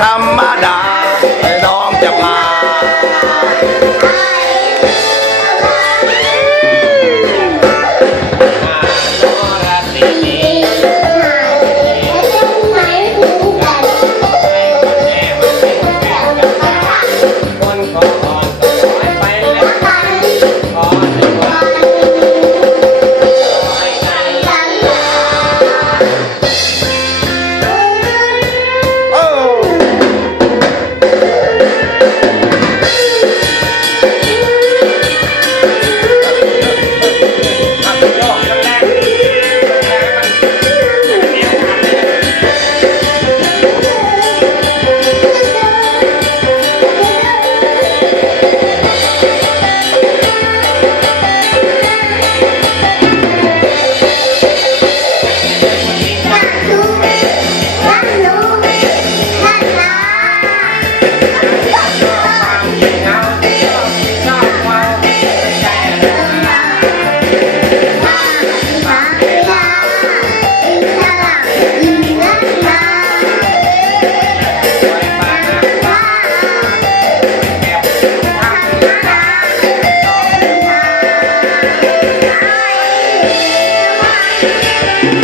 ธรรมดาน้องจะมาราศีนี้